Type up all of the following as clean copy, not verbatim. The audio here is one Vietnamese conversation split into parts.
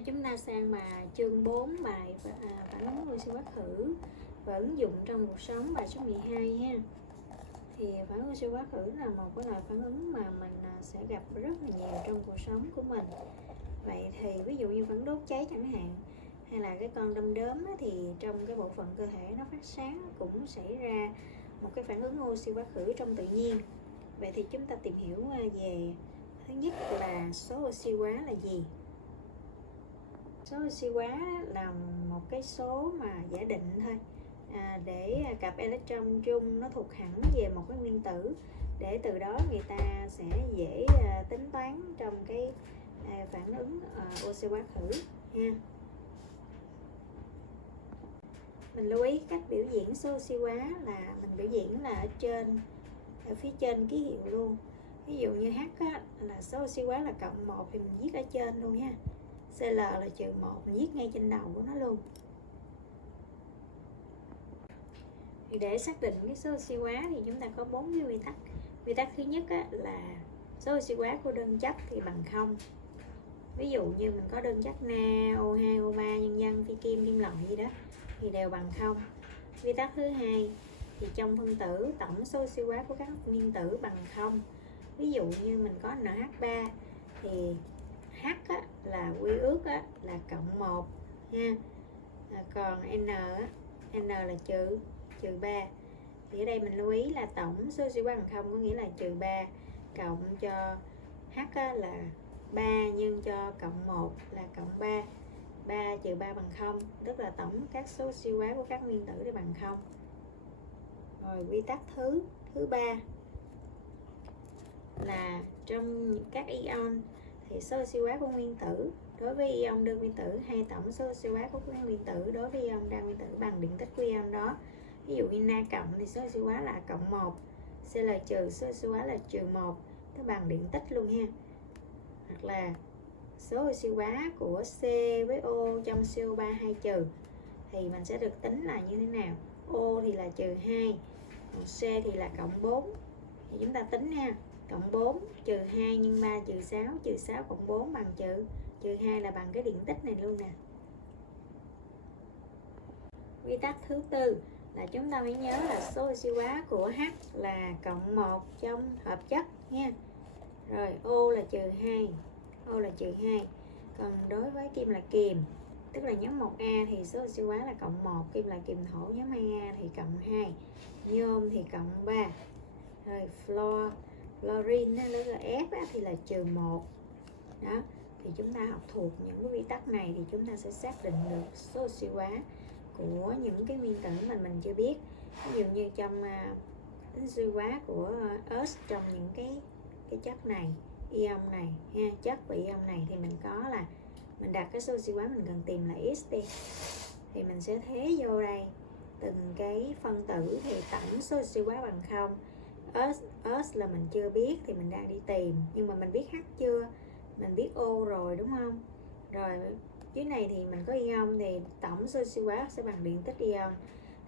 Nay chúng ta sang chương 4 bài phản ứng oxy hóa khử và ứng dụng trong cuộc sống, bài số 12 ha. Thì phản ứng oxy hóa khử là một cái loại phản ứng mà mình sẽ gặp rất là nhiều trong cuộc sống của mình. Vậy thì ví dụ như phản đốt cháy chẳng hạn, hay là cái con đom đóm thì trong cái bộ phận cơ thể nó phát sáng cũng xảy ra một cái phản ứng oxy hóa khử trong tự nhiên. Vậy thì chúng ta tìm hiểu về thứ nhất là số oxy hóa là gì. Số oxy hóa là một cái số mà giả định thôi, để cặp electron chung nó thuộc hẳn về một cái nguyên tử, để từ đó người ta sẽ dễ tính toán trong cái phản ứng oxy hóa khử ha. Mình lưu ý cách biểu diễn số oxy hóa là mình biểu diễn là ở phía trên ký hiệu luôn. Ví dụ như H là số oxy hóa là cộng 1 thì mình viết ở trên luôn nha. Cl là -1 mình viết ngay trên đầu của nó luôn. Thì để xác định cái số oxy hóa thì chúng ta có 4 cái quy tắc. Quy tắc thứ nhất là số oxy hóa của đơn chất thì bằng 0. Ví dụ như mình có đơn chất Na, O2, O3, nhân dân, phi kim, kim loại gì đó thì đều bằng 0. Quy tắc thứ hai thì trong phân tử tổng số oxy hóa của các nguyên tử bằng 0. Ví dụ như mình có NH3 thì H là quy ước là cộng 1 ha. Còn N là trừ 3. Thì ở đây mình lưu ý là tổng số oxy hóa bằng 0 có nghĩa là trừ 3 cộng cho H là 3 nhân cho cộng 1 là cộng 3. 3 trừ 3 bằng 0, tức là tổng các số oxy hóa của các nguyên tử để bằng 0. Rồi quy tắc thứ ba là trong các ion thì số oxy hóa của nguyên tử đối với ion đơn nguyên tử hay tổng số oxy hóa của các nguyên tử đối với ion đa nguyên tử bằng điện tích của ion đó. Ví dụ như Na cộng thì số oxy hóa là cộng 1, Cl trừ số oxy hóa là trừ 1, nó bằng điện tích luôn ha. Hoặc là số oxy hóa của C với O trong CO3 2 trừ thì mình sẽ được tính là như thế nào? O thì là trừ 2, còn C thì là cộng 4. Thì chúng ta tính nha. Cộng 4 trừ 2 nhân 3 trừ 6 cộng 4 bằng trừ 2 là bằng cái điện tích này luôn nè. Quy tắc thứ tư là chúng ta phải nhớ là số oxy hóa của H là cộng 1 trong hợp chất nha. Rồi O là trừ 2. Còn đối với kim loại kiềm, tức là nhóm 1A thì số oxy hóa là cộng 1, kim loại kiềm thổ nhóm 2A thì cộng 2, nhôm thì cộng 3. Rồi fluorine F thì là trừ 1. Đó, thì chúng ta học thuộc những cái quy tắc này thì chúng ta sẽ xác định được số oxy hóa của những cái nguyên tử mà mình chưa biết. Ví dụ như trong tính oxy hóa của S trong những cái chất này, ion này ha, chất và ion này thì mình có là mình đặt cái số oxy hóa mình cần tìm là X đi. Thì mình sẽ thế vô đây từng cái phân tử thì tổng số oxy hóa bằng 0. S là mình chưa biết thì mình đang đi tìm, nhưng mà mình biết H chưa? Mình biết O rồi đúng không? Rồi dưới này thì mình có ion thì tổng số oxy hóa sẽ bằng điện tích ion.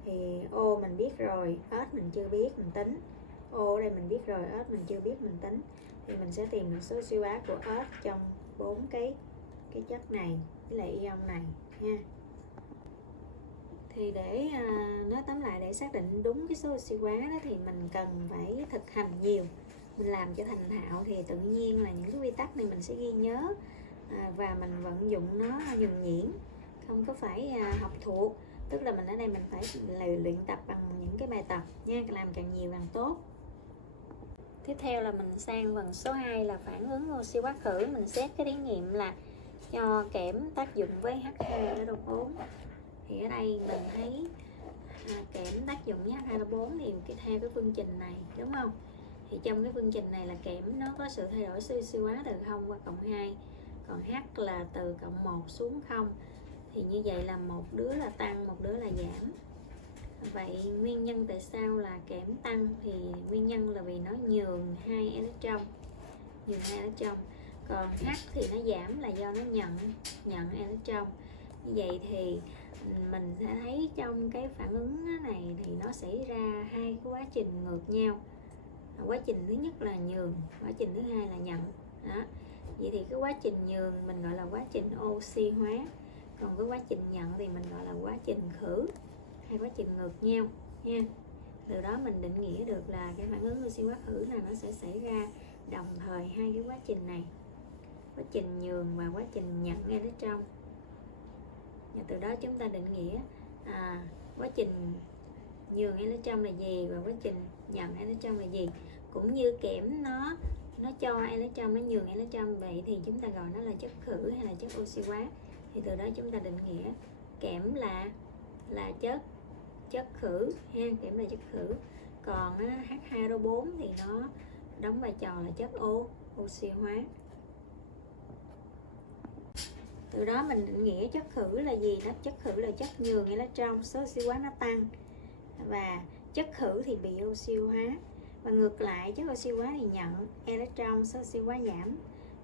Thì O mình biết rồi, S mình chưa biết mình tính. O đây mình biết rồi, S mình chưa biết mình tính. Thì mình sẽ tìm được số oxy hóa của S trong 4 cái chất này với lại ion này nha. Thì để nói tóm lại, để xác định đúng cái số oxy hóa đó thì mình cần phải thực hành nhiều, mình làm cho thành thạo thì tự nhiên là những cái quy tắc này mình sẽ ghi nhớ và mình vận dụng nó nhuần nhuyễn, không có phải học thuộc. Tức là mình ở đây mình phải luyện tập bằng những cái bài tập nha, làm càng nhiều càng tốt. Tiếp theo là mình sang phần số 2 là phản ứng oxy hóa khử. Mình xét cái thí nghiệm là cho kẽm tác dụng với H2O4. Thì ở đây mình thấy kẽm tác dụng với H2O4 thì theo cái phương trình này đúng không? Thì trong cái phương trình này là kẽm nó có sự thay đổi số oxy hóa từ 0 qua cộng 2, còn H là từ cộng 1 xuống 0. Thì như vậy là một đứa là tăng, một đứa là giảm. Vậy nguyên nhân tại sao là kẽm tăng? Thì nguyên nhân là vì nó nhường 2 electron. Còn H thì nó giảm là do nó nhận electron. Như vậy thì mình sẽ thấy trong cái phản ứng này thì nó xảy ra hai cái quá trình ngược nhau. Quá trình thứ nhất là nhường, quá trình thứ hai là nhận. Đó. Vậy thì cái quá trình nhường mình gọi là quá trình oxy hóa, còn cái quá trình nhận thì mình gọi là quá trình khử hay quá trình ngược nhau nha. Từ đó mình định nghĩa được là cái phản ứng oxy hóa khử là nó sẽ xảy ra đồng thời hai cái quá trình này, quá trình nhường và quá trình nhận electron. Và từ đó chúng ta định nghĩa quá trình nhường electron là gì và quá trình nhận electron là gì. Cũng như kẽm nó cho electron, nó nhường electron, vậy thì chúng ta gọi nó là chất khử hay là chất oxy hóa. Thì từ đó chúng ta định nghĩa kẽm là chất khử ha, kẽm là chất khử. Còn H2O4 thì nó đóng vai trò là chất oxy hóa. Từ đó mình định nghĩa chất khử là gì? Đó, chất khử là chất nhường electron, số oxy hóa nó tăng, và chất khử thì bị oxy hóa. Và ngược lại, chất oxy hóa thì nhận electron, số oxy hóa giảm,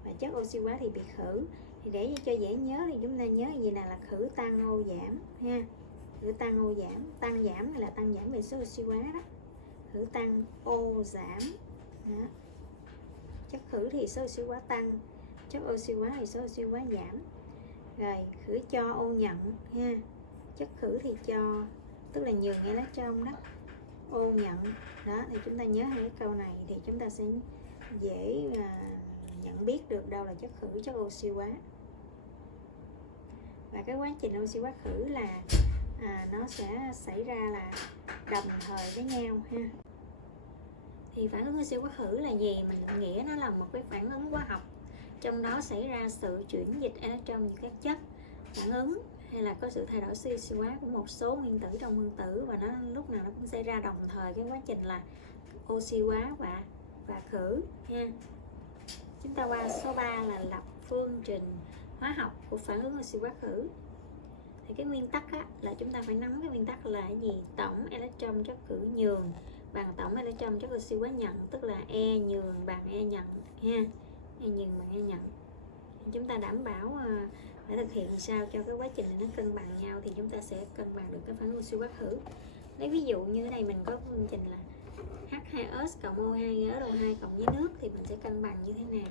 và chất oxy hóa thì bị khử. Thì để cho dễ nhớ thì chúng ta nhớ gì nào là khử tăng ô giảm ha. Khử tăng ô giảm, tăng giảm là tăng giảm về số oxy hóa đó. Khử tăng ô giảm đó. Chất khử thì số oxy hóa tăng, chất oxy hóa thì số oxy hóa giảm. Rồi khử cho ô nhận ha. Chất khử thì cho, tức là nhường electron đó, ô nhận đó. Thì chúng ta nhớ hai cái câu này thì chúng ta sẽ dễ nhận biết được đâu là chất khử, chất oxy hóa. Và cái quá trình oxy hóa khử là nó sẽ xảy ra là đồng thời với nhau ha. Thì phản ứng oxy hóa khử là gì? Mình định nghĩa nó là một cái phản ứng hóa học, trong đó xảy ra sự chuyển dịch electron giữa các chất, phản ứng hay là có sự thay đổi oxy hóa của một số nguyên tử trong phân tử, và nó lúc nào nó cũng xảy ra đồng thời cái quá trình là oxy hóa và khử ha. Chúng ta qua số 3 là lập phương trình hóa học của phản ứng oxy hóa khử. Thì cái nguyên tắc là chúng ta phải nắm cái nguyên tắc là cái gì? Tổng electron chất khử nhường bằng tổng electron chất oxy hóa nhận, tức là E nhường bằng E nhận ha. E nhường bằng E nhận. Chúng ta đảm bảo phải thực hiện sao cho cái quá trình này nó cân bằng nhau thì chúng ta sẽ cân bằng được cái phản ứng oxy hóa khử. Lấy ví dụ như ở đây mình có phương trình là H2S cộng O2 SO2 cộng với nước thì mình sẽ cân bằng như thế nào?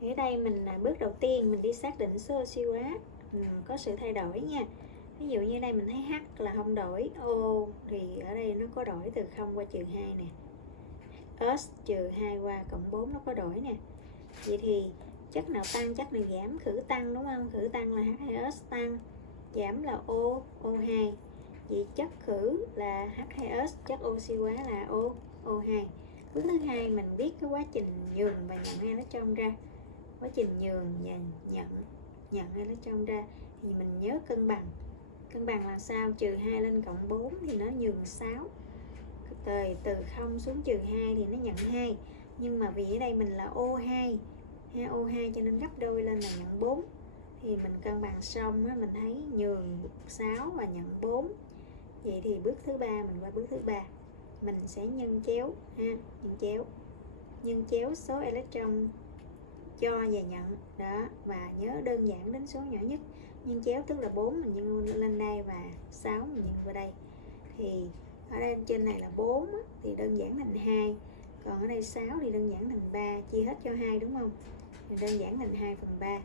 Thì ở đây mình bước đầu tiên mình đi xác định số oxy hóa có sự thay đổi nha. Ví dụ như đây mình thấy H là không đổi, O thì ở đây nó có đổi từ 0 qua trừ 2 nè, S trừ 2 qua cộng 4 nó có đổi nè. Vậy thì chất nào tăng, chất nào giảm? Khử tăng đúng không? Khử tăng là H2S tăng, giảm là O2. Vậy chất khử là H2S, chất oxy hóa là O2. Bước thứ hai mình biết cái quá trình nhường và nhận electron ra. Quá trình nhường và nhận electron ra thì mình nhớ cân bằng. Cân bằng là sao? Trừ 2 lên cộng 4 thì nó nhường 6. Từ 0 xuống trừ 2 thì nó nhận 2. Nhưng mà vì ở đây mình là O2 O2 cho nên gấp đôi lên là nhận 4. Thì mình cân bằng xong mình thấy nhường 6 và nhận 4. Vậy thì bước thứ ba, mình qua bước thứ ba, mình sẽ nhân chéo ha, nhân chéo số electron cho và nhận đó, và nhớ đơn giản đến số nhỏ nhất. Nhân chéo tức là 4 mình nhân lên đây và 6 mình nhân vào đây. Thì ở đây trên này là 4 thì đơn giản thành 2, còn ở đây 6 thì đơn giản thành 3, chia hết cho 2 đúng không? Thì đơn giản thành 2/3.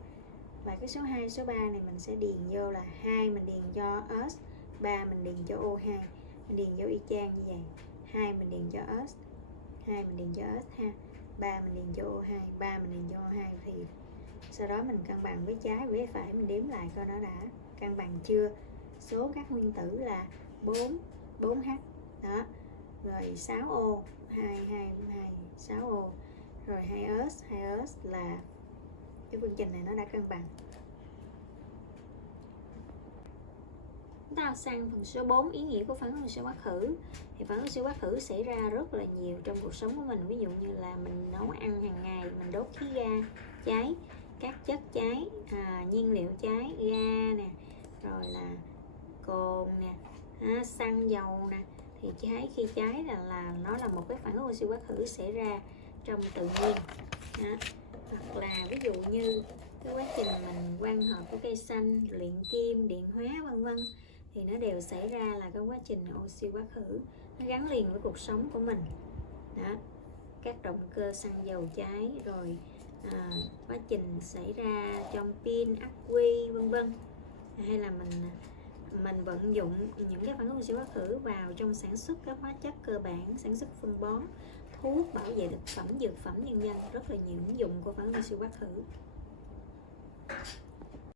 Và cái số 2, số 3 này mình sẽ điền vô là 2 mình điền cho S, 3 mình điền cho O2. Mình điền vô y chang như vậy. 2 mình điền cho S, 2 mình điền cho S ha. 3 mình điền cho O2, 3 mình điền cho O2. Thì sau đó mình cân bằng với trái với phải, mình đếm lại coi nó đã cân bằng chưa. Số các nguyên tử là 4H đó. Rồi 6O, 6O. Rồi 2S là cái phương trình này nó đã cân bằng. Chúng ta sang phần số 4, ý nghĩa của phản ứng oxy hóa khử. Thì phản ứng oxy hóa khử xảy ra rất là nhiều trong cuộc sống của mình. Ví dụ như là mình nấu ăn hàng ngày, mình đốt khí ga cháy, các chất cháy, nhiên liệu cháy, ga nè, rồi là cồn nè, xăng dầu nè. Thì khi cháy là nó là một cái phản ứng oxy hóa khử xảy ra trong tự nhiên. Hoặc là ví dụ như cái quá trình mình quang hợp của cây xanh, luyện kim, điện hóa vân vân, thì nó đều xảy ra là cái quá trình oxy hóa khử, nó gắn liền với cuộc sống của mình đó. các động cơ xăng dầu cháy, rồi quá trình xảy ra trong pin, ắc quy vân vân, hay là mình vận dụng những cái phản ứng oxy hóa khử vào trong sản xuất các hóa chất cơ bản, sản xuất phân bón, thuốc, bảo vệ thực phẩm, dược phẩm, nhân dân, rất là nhiều ứng dụng của phản ứng oxy hóa khử.